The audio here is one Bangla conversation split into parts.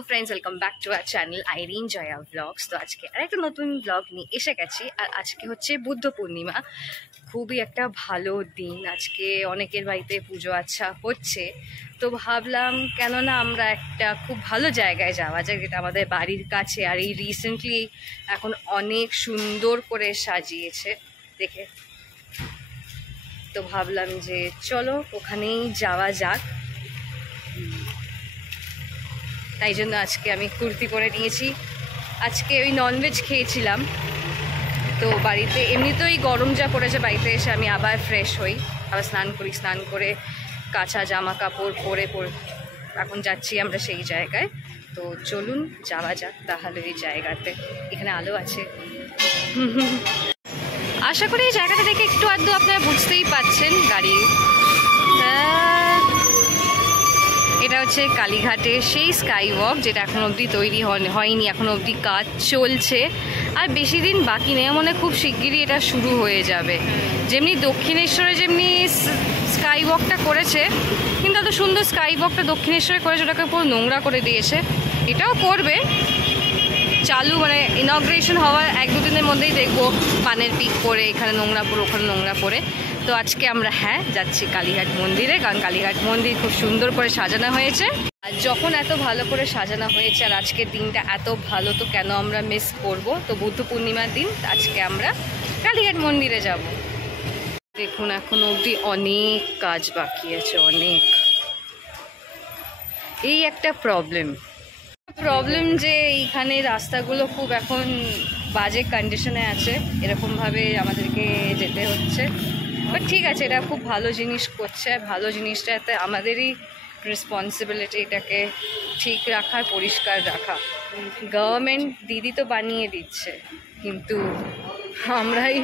Hello friends, welcome back to our channel Irin Jaya vlogs. तो आज के আরেকটা নতুন ব্লগ নিয়ে এসে গেছি। আর আজকে হচ্ছে বুদ্ধ পূর্ণিমা, খুবই একটা ভালো দিন। আজকে অনেকের বাড়িতে পুজো আচ্ছা হচ্ছে, তো ভাবলাম কেন না আমরা একটা খুব ভালো জায়গায় যাওয়া যায়, যেটা আমাদের বাড়ির কাছে। আর এই রিসেন্টলি এখন অনেক সুন্দর করে সাজিয়েছে দেখে, তো ভাবলাম যে চলো ওখানেই যাওয়া যাক। তাই জন্য আজকে আমি কুর্তি পরে নিয়েছি। আজকে ওই ননভেজ খেয়েছিলাম, তো বাড়িতে এমনিতেই গরম যা পড়েছে, বাড়িতে এসে আমি আবার ফ্রেশ হই, আবার স্নান করে কাঁচা জামা কাপড় পরে এখন যাচ্ছি আমরা সেই জায়গায়। তো চলুন যাওয়া যাক তাহলে ওই জায়গাতে। এখানে আলো আছে, আশা করি এই জায়গাটা দেখে একটু আধটু আপনারা বুঝতেই পাচ্ছেন। গাড়ি এটা হচ্ছে কালীঘাটে সেই স্কাই ওয়াক, যেটা এখন অবধি তৈরি হয়নি, এখন অবধি কাজ চলছে। আর বেশি দিন বাকি নেই, মনে খুব শিগগিরই এটা শুরু হয়ে যাবে। যেমনি দক্ষিণেশ্বরে যেমনি স্কাই ওয়াকটা করেছে, কিন্তু এত সুন্দর স্কাই ওয়াকটা দক্ষিণেশ্বরে করেছে, ওটাকে পুরো নোংরা করে দিয়েছে। এটাও করবে চালু, মানে ইনগ্রেশন হওয়ার 1-2 দিনের মধ্যেই দেখবো পানের পিক পরে এখানে নোংরা পরে ওখানে নোংরা পরে। তো আজকে আমরা যাচ্ছি কালীঘাট মন্দিরে, কারণ কালীঘাট মন্দির খুব সুন্দর করে সাজানো হয়েছে। আর যখন এত ভালো করে সাজানো হয়েছে আর আজকের দিনটা এত ভালো, তো কেন আমরা মিস করব? তো বুদ্ধ পূর্ণিমার দিন আজকে আমরা কালীঘাট মন্দিরে যাব। দেখুন এখন অবধি অনেক কাজ বাকি আছে, অনেক। এই একটা প্রবলেম যে এইখানে রাস্তাগুলো খুব এখন বাজে কন্ডিশনে আছে, এরকমভাবে আমাদেরকে যেতে হচ্ছে। বাট ঠিক আছে, এটা খুব ভালো জিনিস করছে। ভালো জিনিসটাতে আমাদেরই রেসপন্সিবিলিটি এটাকে ঠিক রাখার, পরিষ্কার রাখা। গভর্নমেন্ট দিদি তো বানিয়ে দিচ্ছে, কিন্তু আমরাই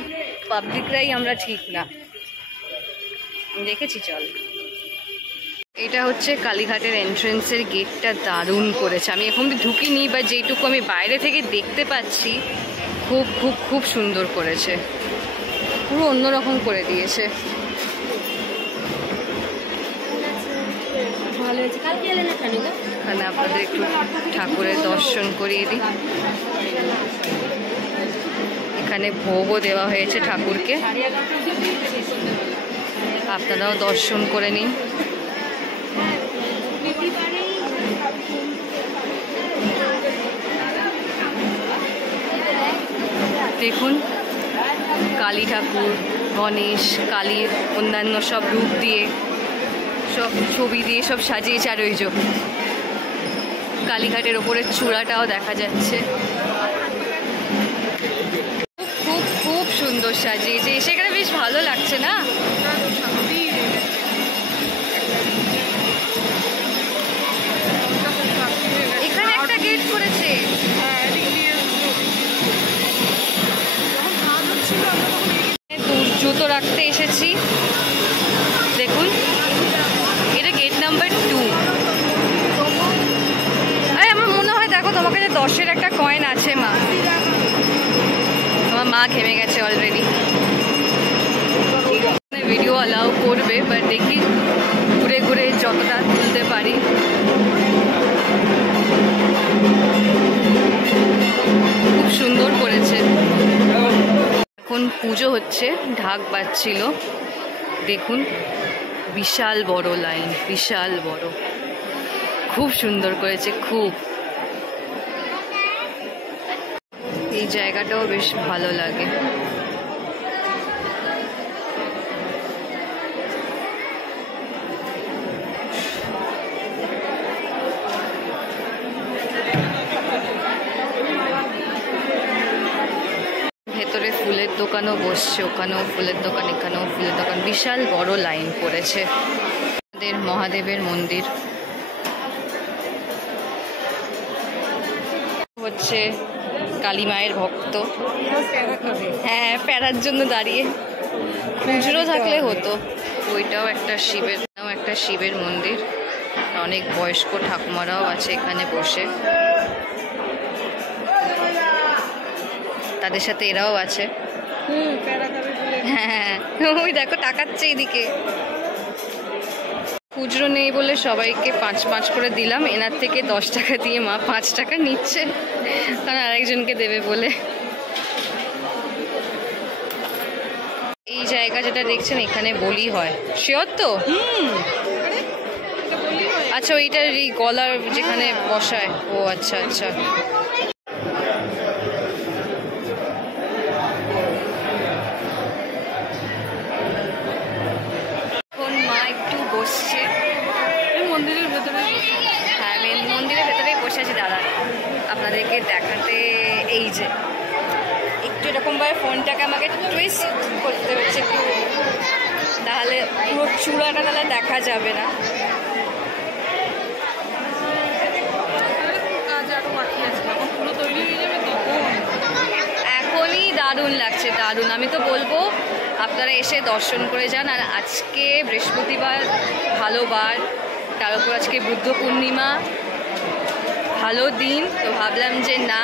পাবলিকরাই আমরা ঠিক না। দেখেছি, চল। এটা হচ্ছে কালীঘাটের এন্ট্রেন্সের গেটটা, দারুণ করেছে। আমি এখন ঢুকিনি, বা যেটুকু আমি বাইরে থেকে দেখতে পাচ্ছি খুব খুব খুব সুন্দর করেছে, পুরো অন্যরকম করে দিয়েছে। এখানে আপনাদের একটু ঠাকুরের দর্শন করিয়ে দিই। এখানে ভোগও দেওয়া হয়েছে ঠাকুরকে, আপনারাও দর্শন করে নিন। দেখুন কালী ঠাকুর, গণেশ, কালীর অন্যান্য সব রূপ দিয়ে, সব ছবি দিয়ে সব সাজিয়েছে। আর ওই যে কালীঘাটের ওপরের চূড়াটাও দেখা যাচ্ছে, খুব খুব সুন্দর সাজিয়েছে। সেখানে বেশ ভালো লাগছে না? এখানে একটা গেট করেছে, জুতো রাখতে এসেছি। দেখুন এটা গেট নাম্বার 2। আরে আমার মনে হয়, দেখো তোমার কাছে 10-এর একটা কয়েন আছে মা। আমার মা ঘেমে গেছে অলরেডি। ভিডিও অ্যালাউ করবে, বাট দেখি ঘুরে ঘুরে যতটা তুলতে পারি। খুব সুন্দর করেছে। এখন পুজো হচ্ছে, ঢাক বাজছিল। দেখুন বিশাল বড় লাইন, বিশাল বড়, খুব সুন্দর করেছে। খুব, এই জায়গাটাও বেশ ভালো লাগে। ভেতরে ফুলের দোকানও বসছে, ওখানেও ফুলের দোকান, এখানেও ফুলের দোকান, বিশাল বড় লাইন পড়েছে। আমাদের মহাদেবের মন্দির হচ্ছে কালী মায়ের ভক্ত। হ্যাঁ, প্যারার জন্য দাঁড়িয়ে। খুচরো থাকলে হতো। ওইটাও একটা শিবের মন্দির, অনেক বয়স্ক ঠাকুমারাও আছে এখানে বসে, তাদের সাথে এরাও আছে। হ্যাঁ, ওই দেখো টাকাচ্ছে এদিকে। খুচরো নেই বলে সবাইকে 5-5 করে দিলাম। এনার থেকে 10 টাকা দিয়ে মা 5 টাকা নিচ্ছে, কারণ আরেকজনকে দেবে বলে। এই জায়গা যেটা দেখছেন এখানে বলি হয়, শিওর তো? আচ্ছা, ওইটার এই গলার যেখানে বসায়। ও আচ্ছা আচ্ছা। এখন মা একটু বসছে মন্দিরের ভেতরে। হ্যাঁ, মন্দিরের ভেতরে বসে আছি। দাদা আপনাদেরকে দেখাতে, এই যে একটু এরকমভাবে ফোনটাকে আমাকে টুইস্ট করতে হচ্ছে একটু, তাহলে পুরো চূড়াটা তাহলে দেখা যাবে না। এখনই দারুণ লাগছে, দারুণ। আমি তো বলবো আপনারা এসে দর্শন করে যান। আর আজকে বৃহস্পতিবার, ভালো বার, তার উপর আজকে বুদ্ধ পূর্ণিমা, ভালো দিন। তো ভাবলাম যে না,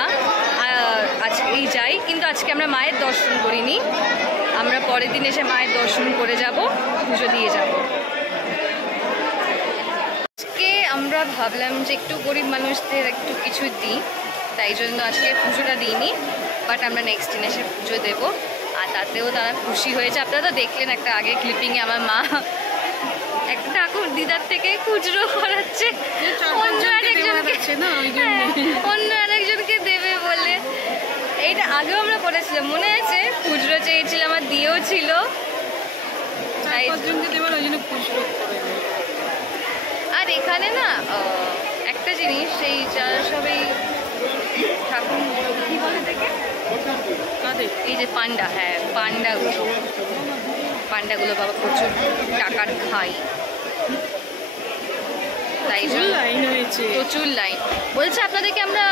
আজকেই যাই। কিন্তু আজকে আমরা মায়ের দর্শন করিনি, আমরা পরের দিন এসে মায়ের দর্শন করে যাব, পুজো দিয়ে যাব। আজকে আমরা ভাবলাম যে একটু গরিব মানুষদের একটু কিছু দিই, তাই জন্য আজকে পুজোটা দিইনি, বাট আমরা নেক্সট দিন এসে পুজো দেবো। আর তাতেও তারা খুশি হয়েছে। আপনারা তো দেখলেন একটা আগে ক্লিপিংয়ে আমার মা একটা ঠাকুর দিদার থেকে খুচরো করাচ্ছে অন্য আরেকজনকে দেবে বলে। এইটা আগেও আমরা করেছিলাম, মনে আছে? খুচরো চেয়েছিলাম, আমার দিয়েও ছিল। আর এখানে না একটা জিনিস, সেই যারা সবাই ঠাকুর কি বলে দেখে, এই যে পান্ডা, হ্যাঁ পান্ডাগুলো বাবা প্রচুর টাকার খাই, তাই লাইন হয়েছে, প্রচুর লাইন। বলছে আপনাদেরকে আমরা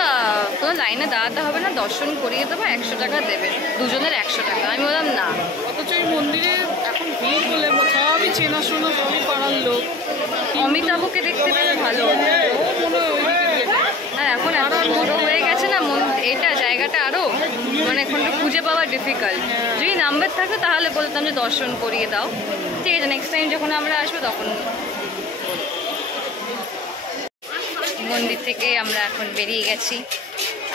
কোনো লাইনে দাঁড়াতে হবে না, দর্শন করিয়ে দেবো, 100 টাকা দেবে, দুজনের 100 টাকা। আমি বললাম না। অথচ এই মন্দিরে এখন ভিড় বলে সবই চেনাশোনা, সবই পাড়ার লোক। অমিতাভকে দেখতে পেলে ভালো। আর এখন এত বড় হয়ে গেছে না এটা জায়গাটা, আরো মানে এখন খুঁজে পাওয়া ডিফিকাল্ট। যদি নাম্বার থাকতো তাহলে বলতাম যে দর্শন করিয়ে দাও। ঠিক আছে, নেক্সট টাইম যখন আমরা আসবো তখন। মন্দির থেকে আমরা এখন বেরিয়ে গেছি,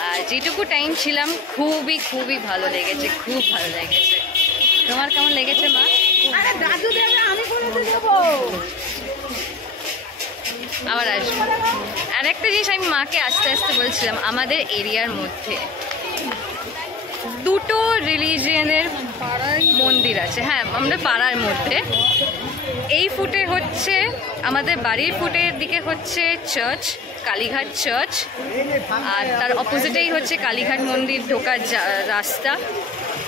আর যেটুকু টাইম ছিলাম খুবই ভালো লেগেছে, খুব ভালো লেগেছে। তোমার কেমন লেগেছে মা? আবার আসবো। আর একটা জিনিস আমি মাকে আস্তে আস্তে বলছিলাম, আমাদের এরিয়ার মধ্যে 2টো রিলিজিয়নের মন্দির আছে। হ্যাঁ, আমাদের পাড়ার মধ্যে। এই ফুটে হচ্ছে আমাদের বাড়ির ফুটের দিকে হচ্ছে চার্চ, কালীঘাট চার্চ, আর তার অপোজিটেই হচ্ছে কালীঘাট মন্দির ঢোকার রাস্তা।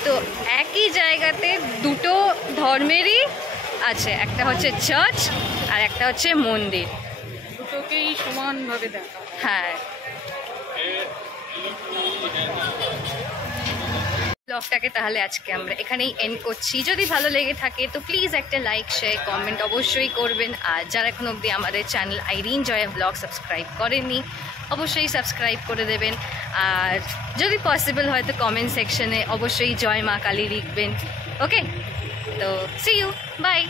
তো একই জায়গাতে 2টো ধর্মেরই আছে, একটা হচ্ছে চার্চ আর একটা হচ্ছে মন্দির, দুটোকেই সমানভাবে দেখা। হ্যাঁ। ব্লগটাকে তাহলে আজকে আমরা এখানেই এন্ড করছি। যদি ভালো লেগে থাকে তো প্লিজ একটা লাইক, শেয়ার, কমেন্ট অবশ্যই করবেন। আর যারা এখন অবধি আমাদের channel Irin Jaya vlog subscribe করেননি, অবশ্যই সাবস্ক্রাইব করে দেবেন। আর যদি পসিবল হয় তো কমেন্ট সেকশনে অবশ্যই জয় মা কালী লিখবেন। ওকে, তো সি ইউ, বাই।